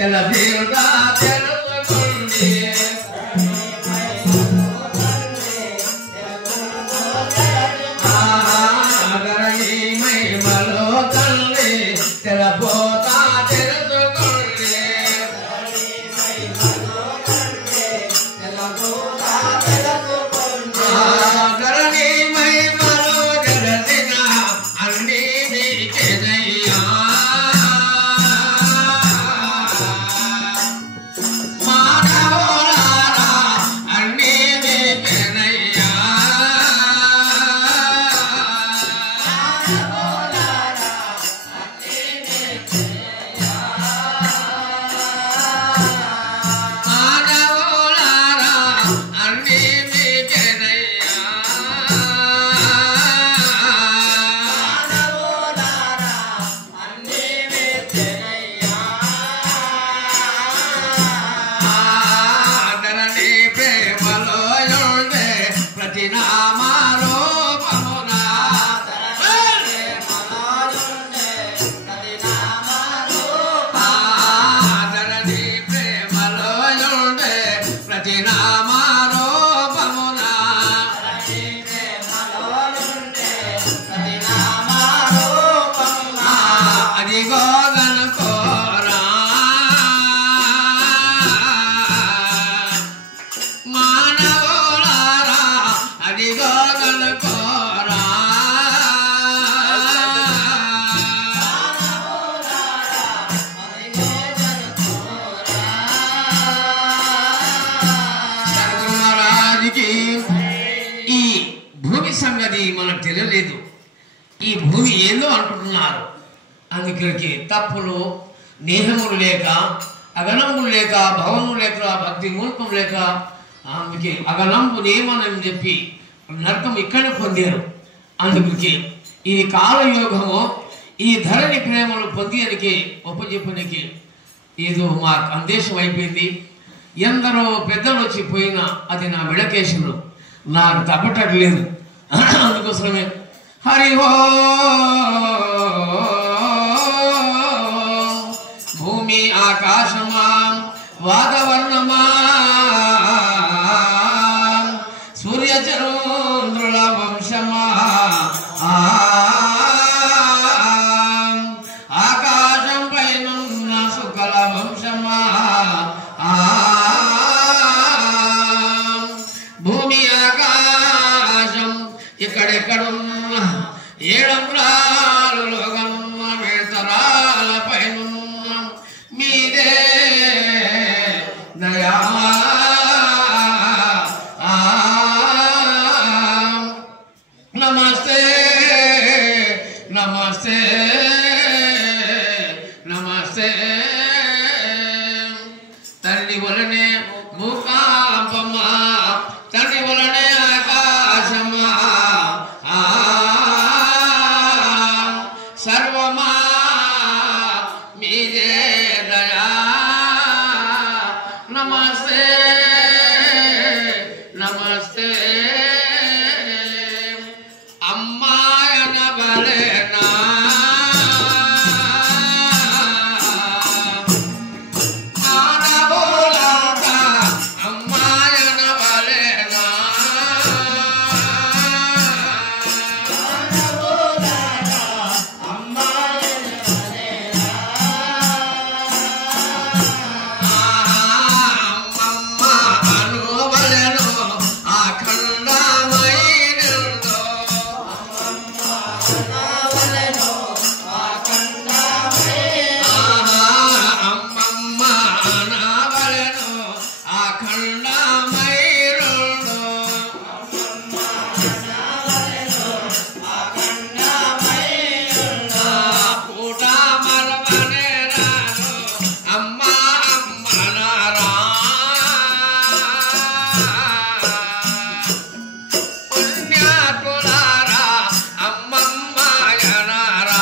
తెలబీరుగా తెలుసుకుంది ధరణి మహిమలో తల్లి తెలపోతా తెలుసుకుంది ధరణి మహిమలో జగతిన అన్ని నీకేనయ్యా మనకు తెలియలేదు. ఈ భూమి ఏందో అంటున్నారు. అందుకరికి తప్పులు నేహములు లేక, అగనంబులు లేక, భవనములు లేక, భక్తి మూర్ఖం లేక, అందుకే అగనంబు నియమనని చెప్పి నరకం ఇక్కడే పొందారు. అందుకే ఇది కాలయోగము, ఈ ధరణి ప్రేమను పొందేనికి ఒప్పచెప్పనికి ఏదో మా సందేశం అయిపోయింది. ఎందరో పెద్దలు వచ్చి పోయినా అది నా మెడకేశులు నాకు తప్పటట్లేదు. అందుకోసమే హరి ఓ భూమి ఆకాశమా వాతావరణమా సూర్యచంద్రుల వంశమా ఆకాశం పైనున్న సుకల వంశమా భూమి ఆకాశం ఇక్కడెక్కడున్న ఏడంబ్రాలు లోకమున్న వేతరాల పైనున్న మీదే దయా నమస్తే నమస్తే నమస్తే తండ్రి వలనే భూకాంపమా తండ్రి వలనే ఆకాశమా సర్వమా మీదే దయా నమస్తే నమస్తే అమ్మాయన బలేనా మానవులాట అమ్మాయన బలేనా మానవులాట అమ్మాయన బలేనా అమ్మమ్మ అనుబలెను అఖండమైనదో అమ్మమ్మ అనబలెను అఖండమైనదో పూట మరవనే రాను అమ్మ అమ్మనారా పుణ్యాత్ములారా అమ్మమ్మయనారా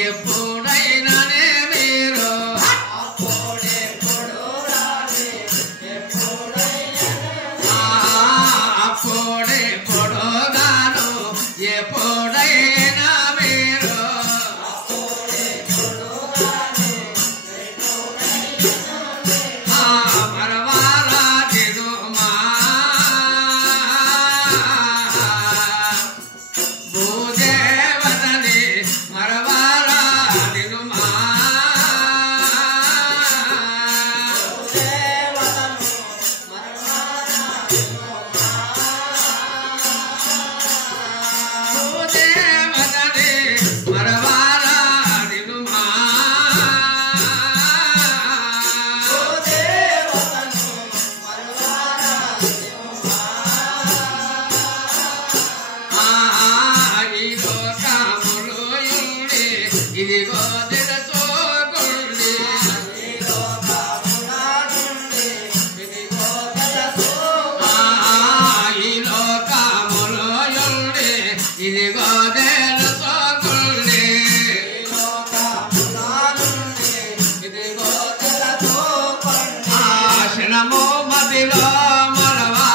ఎప్పుడైనానే మీరు అప్పుడే పొడగాను ఎప్పుడైనా మీరు మరవారాటినుమా భూదేవతని మరవారాటినుమా భూదేవతని మరవారాటినుమా ఈ లోకములు యుండి ఇదిగో తెలుసుకోండి ఈ లోకములు యుండి ఇదిగో తెలుసుకోండి క్షణము మదిలో మరవా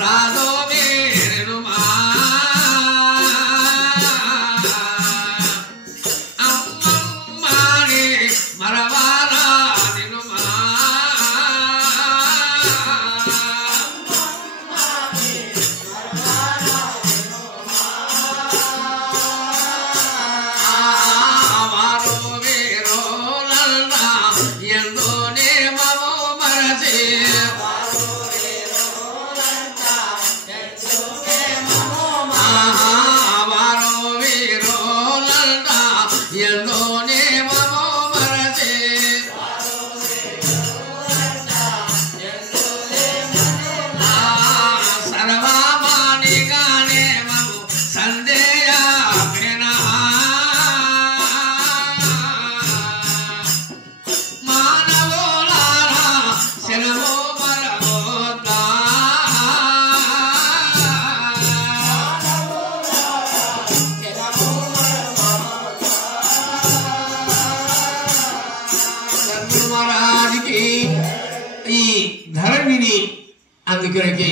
రాదో మీరుమా అమ్మమ్మని మరవారా నినుమా వారు వీరోలన్నా ఎందో నేమము మరచి వారు వీరోలన్నా ఎందో నేమము మరచి సర్వమానిగానే మము సందేహమేనా మానవులారా శనము మరవొద్దా ధర్మరాజుకి ఈ ధరణిని అందుకొరకి